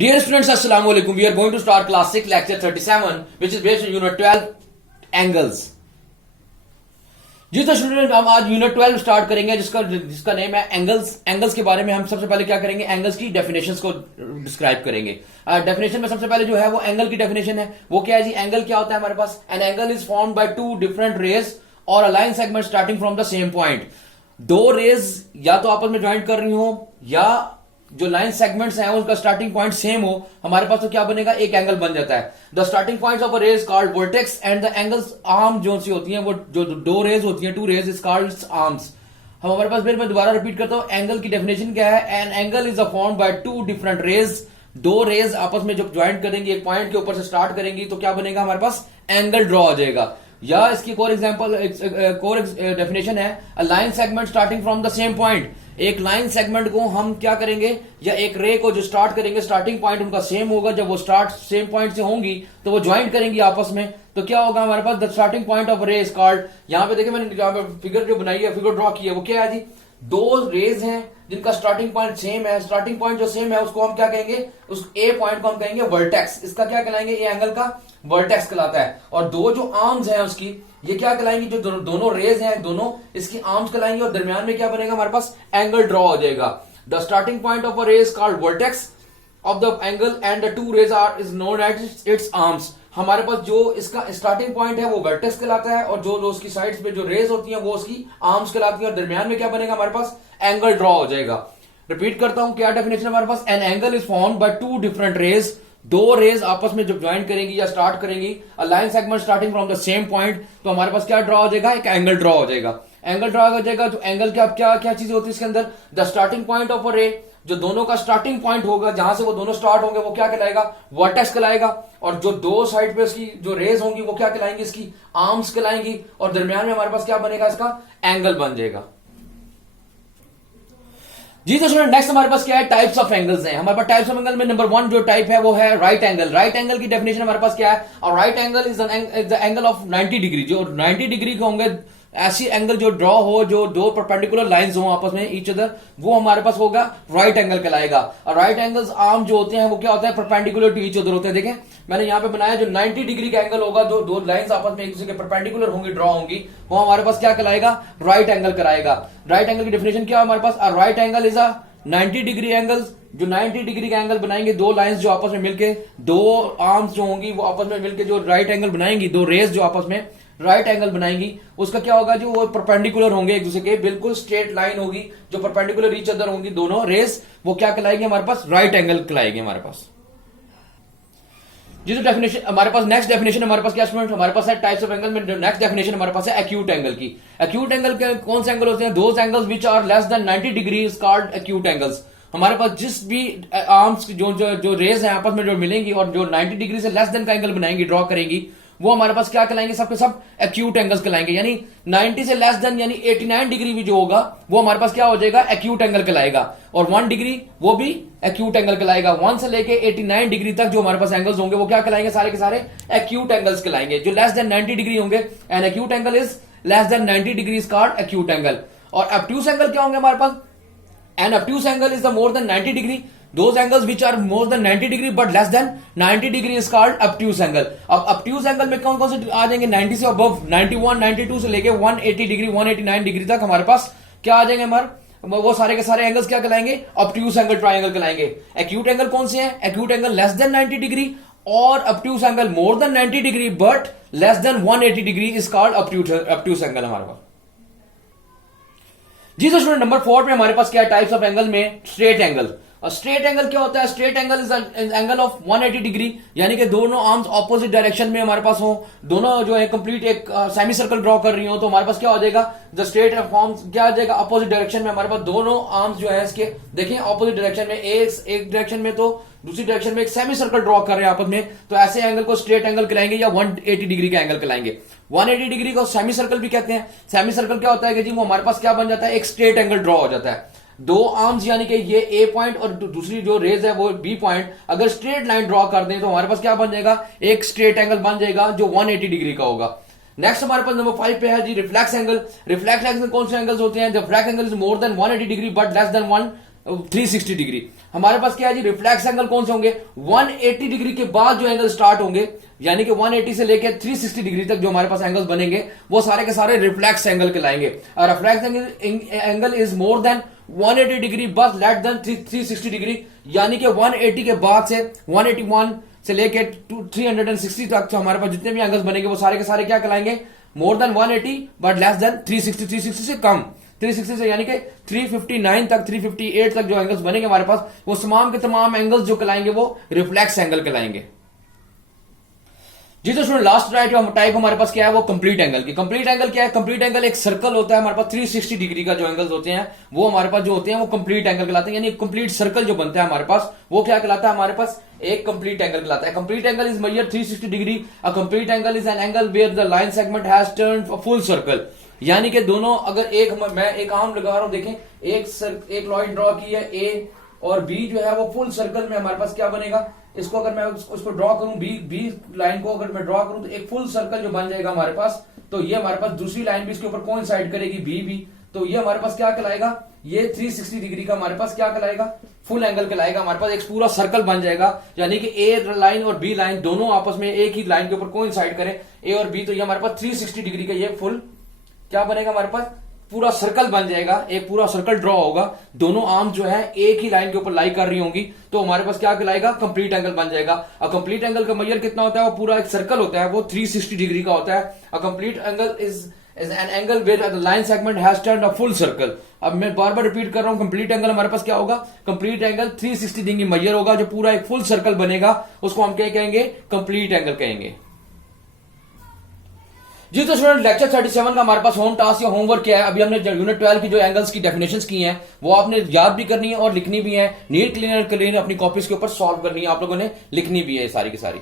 Dear students, Assalamu alaikum. We are going to start class 6 lecture 37 which is based on unit 12 angles. जी तो student हम आज unit 12 start करेंगे जिसका name है angles. Angles के बारे में हम सबसे पहले क्या करेंगे, एंगल्स की डेफिनेशंस को डिस्क्राइब करेंगे। डेफिनेशन में सबसे पहले जो है वो एंगल की डेफिनेशन है, वो क्या है जी। एंगल क्या होता है हमारे पास, an angle is formed by two different rays और a line segment starting from the same point. दो रेज या तो आपस में ज्वाइंट कर रही हो या जो लाइन सेगमेंट्स हैं उनका स्टार्टिंग पॉइंट सेम हो, हमारे पास तो क्या बनेगा, एक एंगल बन जाता है। The starting points of a rays called vertex and the angles arm जो सी होती हैं, वो जो दो रेज होती हैं, two rays is called arms. हम हमारे पास फिर मैं दोबारा रिपीट करता हूं, एंगल की डेफिनेशन क्या है। An angle is a formed by two different rays. दो रेज आपस में जब ज्वाइंट करेंगी, एक पॉइंट के ऊपर से स्टार्ट करेंगी, तो क्या बनेगा हमारे पास, एंगल ड्रॉ हो जाएगा। या इसकी कोर एग्जांपल कोर डेफिनेशन है, अ line segment starting from the same point. एक लाइन सेगमेंट को हम क्या करेंगे, या एक रे को जो स्टार्ट करेंगे, स्टार्टिंग पॉइंट उनका सेम होगा। जब वो स्टार्ट सेम पॉइंट से होंगी तो वो ज्वाइंट करेंगी आपस में, तो क्या होगा हमारे पास, the starting point of ray is called. यहां पे देखिए मैंने यहाँ पे फिगर जो बनाई है, फिगर ड्रॉ की है, वो क्या है जी, दो रेज हैं जिनका स्टार्टिंग पॉइंट सेम है। स्टार्टिंग पॉइंट जो सेम है उसको हम क्या कहेंगे, उस ए पॉइंट को हम कहेंगे वर्टेक्स। इसका क्या कहलाएंगे, ए एंगल का वर्टेक्स कहलाता है। और दो जो आर्म्स हैं उसकी, ये क्या कहलाएंगी, जो दोनों रेज हैं दोनों, इसकी आर्म्स कहलाएंगे। और दरमियान में क्या बनेगा हमारे पास, एंगल ड्रॉ हो जाएगा। The starting point of a rays called vertex of the angle and the two rays are is known as its arms. हमारे पास जो इसका स्टार्टिंग पॉइंट है वो वर्टेक्स कहलाता है, और जो उसकी साइड्स पे जो रेज होती हैं वो उसकी आर्म्स कहलाती है। और दरमियान में क्या बनेगा हमारे पास, एंगल ड्रॉ हो जाएगा। रिपीट करता हूं, क्या डेफिनेशन हमारे पास, an angle is formed by two different rays. दो रेज आपस में जब ज्वाइन करेंगी या स्टार्ट करेंगी, a line segment starting from the same point, तो हमारे पास क्या ड्रॉ हो जाएगा, एक एंगल ड्रॉ हो जाएगा। एंगल ड्रॉ हो जाएगा तो एंगल क्या क्या क्या चीज होती है इसके अंदर, द स्टार्टिंग पॉइंट ऑफ अ रे, जो दोनों का स्टार्टिंग पॉइंट होगा, जहां से वो दोनों स्टार्ट होंगे, वो क्या कहलाएगा, वर्टेक्स कहलाएगा। और जो दो साइड पे इसकी जो रेज होंगी वो क्या कहलाएंगी, इसकी आर्म्स कहलाएंगी। और दरमियान में हमारे पास क्या बनेगा, इसका एंगल बन जाएगा। जी तो स्टूडेंट नेक्स्ट हमारे पास क्या है, टाइप्स ऑफ एंगल्स हैं। हमारे पास टाइप्स ऑफ एंगल में नंबर 1 जो टाइप है वो है राइट एंगल। राइट एंगल की डेफिनेशन हमारे पास क्या है, और right angle is the angle of 90 degree. जो 90 डिग्री के होंगे, ऐसी एंगल जो ड्रॉ हो, जो दो परपेंडिकुलर लाइंस हो आपस में ईच अदर, वो हमारे पास होगा राइट एंगल कहलाएगा। और राइट एंगल्स आर्म जो होते हैं वो क्या होता है, परपेंडिकुलर टू ईच अदर होते हैं। देखें मैंने यहां पे बनाया, जो 90 डिग्री का एंगल होगा, जो दो लाइंस आपस में एक दूसरे के परपेंडिकुलर होंगी, ड्रॉ होंगी, वो हमारे पास क्या कहलाएगा, राइट एंगल कराएगा। राइट एंगल की डेफिनेशन क्या है हमारे पास, right angle is a 90 degree angles. जो 90 डिग्री का एंगल बनाएंगे, दो लाइंस जो आपस में मिलके, दो आर्म्स जो होंगी वो आपस में मिलके जो राइट एंगल बनाएंगी, दो रेज जो आपस में राइट एंगल बनाएंगी, उसका क्या होगा, जो वो परपेंडिकुलर होंगे एक दूसरे के, बिल्कुल स्ट्रेट लाइन होगी, जो परपेंडिकुलर ईच अदर होंगी दोनों रेज, वो क्या कहलाएंगे हमारे पास, राइट एंगल कहलाएंगे हमारे पास। जी तो डेफिनेशन हमारे पास, नेक्स्ट डेफिनेशन हमारे पास क्या स्टूडेंट, हमारे पास है टाइप्स ऑफ एंगल में नेक्स्ट डेफिनेशन हमारे पास है एक्यूट एंगल की। एक्यूट एंगल के कौन से एंगल होते हैं, those angles which are less than 90 degree is called acute angles. हमारे पास जिस भी आर्म्स जो रेज है आपस में जो मिलेंगी और जो 90 डिग्री से लेस देन का एंगल बनाएंगी, ड्रॉ करेंगी, वो हमारे पास क्या कहलाएंगे, सबके सब एक्यूट एंगल्स कहलाएंगे। यानी 90 से लेस देन यानी 89 डिग्री भी जो होगा वो हमारे पास क्या हो जाएगा, एक्यूट एंगल कहलाएगा। और 1 डिग्री वो भी एक्यूट एंगल कहलाएगा। 1 से लेके 89 डिग्री तक जो हमारे पास एंगल्स होंगे वो क्या कहलाएंगे, सारे के सारे एक्यूट एंगल्स कहलाएंगे। जो लेस देन 90 डिग्री होंगे, an acute angle is less than 90 degree is called acute angle. और ऑब्ट्यूस एंगल क्या होंगे हमारे पास, an obtuse angle is the more than 90 degree. Those angles which are more than 90 degree but less than 90 degree is called obtuse angle। अब obtuse angle में कौन कौन से आ जाएंगे, 90 से above, 91, 92 से लेके 180 डिग्री 189 डिग्री तक हमारे पास क्या आ जाएंगे, हमारे वो सारे के सारे एंगल्स क्या कहलाएंगे, obtuse angle ट्राइंगल कहलाएंगे। एक्यूट एंगल कौन से हैं, acute angle less than 90 degree, और obtuse angle more than 90 degree but less than 180 degree is called obtuse angle हमारे पास। जी तो स्टूडेंट नंबर 4 पे हमारे पास क्या टाइप्स ऑफ एंगल में, स्ट्रेट एंगल। और स्ट्रेट एंगल क्या होता है, straight angle is angle of 180 degree, यानी कि दोनों आर्म्स ऑपोजिट डायरेक्शन में हमारे पास हो, दोनों जो है कंप्लीट एक सेमी सर्कल ड्रॉ कर रही हो, तो हमारे पास क्या हो जाएगा, द स्ट्रेट फॉर्म क्या आ जाएगा, अपोजिट डायरेक्शन में हमारे पास दोनों आर्म्स जो है इसके, देखें अपोजिट डायरेक्शन में, एक डायरेक्शन में तो दूसरी डायरेक्शन में एक सेमी सर्कल ड्रॉ कर रहे हैं आपस में, तो ऐसे एंगल को स्ट्रेट एंगल कहलाएंगे या 180 डिग्री का एंगल कहलाएंगे। 180 डिग्री को सेमी सर्कल भी कहते हैं। सेमी सर्कल क्या होता है कि जी वो हमारे पास क्या बन जाता है, एक स्ट्रेट एंगल ड्रॉ हो जाता है। दो आर्म्स यानी कि ये ए पॉइंट और दूसरी जो रेज है वो बी पॉइंट, अगर स्ट्रेट लाइन ड्रॉ कर दें तो हमारे पास क्या बन जाएगा, एक स्ट्रेट एंगल बन जाएगा जो 180 डिग्री का होगा। नेक्स्ट हमारे पास नंबर 5 पे है जी रिफ्लेक्स एंगल। रिफ्लेक्स एंगल में कौन से एंगल्स होते हैं, the reflex angle is more than 180 degree but less than 360 degree. हमारे पास क्या है जी, रिफ्लेक्स एंगल कौन से होंगे, 180 डिग्री के बाद जो एंगल स्टार्ट होंगे, यानी कि 180 से लेकर 360 डिग्री तक जो हमारे पास एंगल्स बनेंगे वो सारे के सारे रिफ्लेक्स एंगल कहलाएंगे। और reflex angle is more than 180 degree but less than 360 degree, यानी कि 180 के बाद से 181 से लेके 360 तक जो हमारे पास जितने भी एंगल्स बनेंगे वो सारे के सारे क्या कहलाएंगे, more than 180 but less than 360 से कम, 360 से यानी कि 359 तक 358 तक जो एंगल्स बनेंगे हमारे पास वो तमाम के तमाम एंगल्स जो कहलाएंगे वो रिफ्लेक्स एंगल कहलाएंगे। जी तो स्टूडेंट लास्ट टाइप हमारे पास क्या है, वो कंप्लीट एंगल की। कंप्लीट एंगल क्या है, कंप्लीट एंगल एक सर्कल होता है हमारे पास 360 डिग्री का जो एंगल्स होते हैं वो हमारे पास जो होते हैं वो कंप्लीट एंगल कहलाते हैं, यानी कंप्लीट सर्कल जो बनता है हमारे पास वो क्या कहलाता है, हमारे पास एक कंप्लीट एंगल कहलाता है। Complete angle is measure 360 degree. A complete angle is an angle where the line segment has turned a full circle, यानी कि दोनों अगर मैं एक आर्म लगा रहा हूं, देखें एक लाइन ड्रॉ की है, ए और बी जो है वो फुल सर्कल में हमारे पास क्या बनेगा, इसको अगर मैं उसको ड्रॉ करूं, बी लाइन को अगर मैं ड्रॉ करूं तो एक फुल सर्कल जो बन जाएगा हमारे पास, तो ये हमारे पास दूसरी लाइन भी इसके ऊपर कोइंसाइड करेगी, बी भी, तो ये हमारे पास क्या कहलाएगा, ये 360 डिग्री का हमारे पास क्या कहलाएगा, फुल एंगल कहलाएगा। हमारे पास एक पूरा सर्कल बन जाएगा, यानी कि ए लाइन और बी लाइन दोनों आपस में एक ही लाइन के ऊपर कोइंसाइड करें, ए और बी, तो ये हमारे पास 360 डिग्री का ये फुल क्या बनेगा, हमारे पास पूरा सर्कल बन जाएगा, एक पूरा सर्कल ड्रॉ होगा, दोनों आर्म जो है एक ही लाइन के ऊपर लाई कर रही होंगी, तो हमारे पास क्या कहलाएगा, कंप्लीट एंगल बन जाएगा। और कंप्लीट एंगल का मेजर कितना होता है, वो पूरा एक सर्कल होता है, वो 360 डिग्री का होता है। A complete angle is an angle where the line segment has turned a full circle. अब मैं बार बार रिपीट कर रहा हूं, कंप्लीट एंगल हमारे पास क्या होगा, कंप्लीट एंगल 360 डिग्री मेजर होगा, जो पूरा एक फुल सर्कल बनेगा उसको हम क्या कहेंगे, कंप्लीट एंगल कहेंगे। जी तो स्टूडेंट लेक्चर 37 का हमारे पास होम टास्क या होमवर्क क्या है, अभी हमने यूनिट 12 की जो एंगल्स की डेफिनेशंस की हैं वो आपने याद भी करनी है और लिखनी भी है, नीट क्लीन अपनी कॉपीज के ऊपर सॉल्व करनी है, आप लोगों ने लिखनी भी है सारी की सारी।